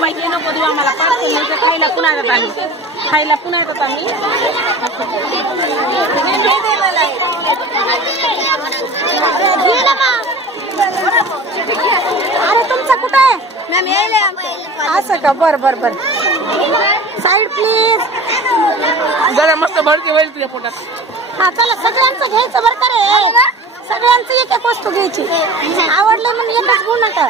माहिती नको देऊ आम्हाला पार्सल नाही खायला पुन्हा येतात आम्ही खायला पुन्हा येतात आम्ही अरे तुमचं कुठं आहे असं का बर बर बर साईड प्लीज जरा मस्त भरती होईल तुझ्या पोटात हा चला सगळ्यांचं घ्यायचं बरं का रे सगळ्यांचं एक एक वस्तू घ्यायची आवडलं म्हणून एकच घेऊ नका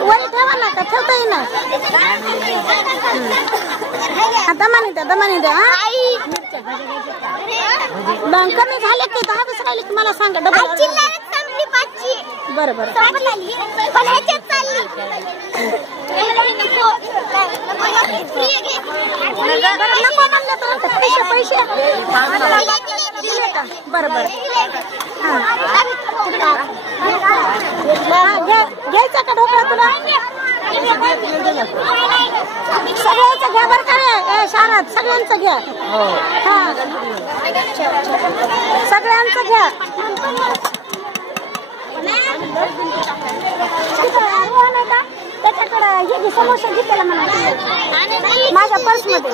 वरी ठेवा नका ठेवता येईना दमाने द्या कमी झाले की 10-20 राहिले की मला सांगा बरं बरं नको म्हणलं तर पैसे बरं बरं घ्यायचा का ढोकळा तुला सगळ्यांचं घ्या बरं का रे शहरात सगळ्यांचं घ्या हा सगळ्यांचं घ्या त्याच्याकडं हे घे समोसा घेतलेला म्हणा माझ्या पर्समध्ये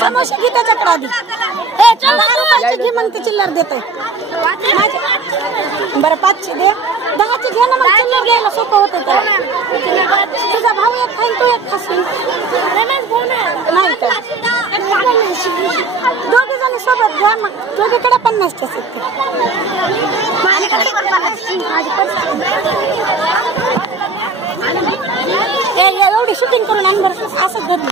समोसा घे त्याच्याकडे आधी घे मग ते चिल्लर देतोय बरं 5चे दे 10चे घे ना मग चिल्लर घ्यायला सोपं होतं तुझा भाऊ एक खाईन तू एक खाशील नाही का दोघी जणी सोबत घ्या मग दोघीकडे 50च्या सिक्के एवढी शूटिंग करून आण बरं असंच धरली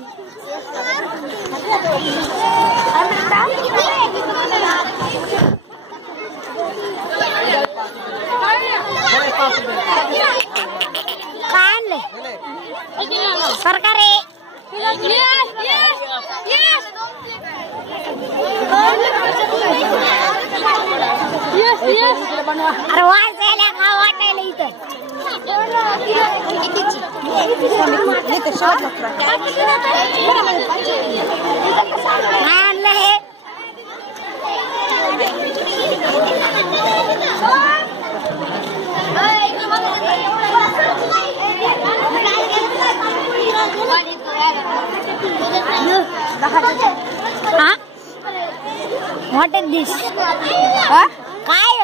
काय आणलंय सरकारी अरे वाजायला खा वाटायला इथं आणलं हे What is this? Huh? Kaya.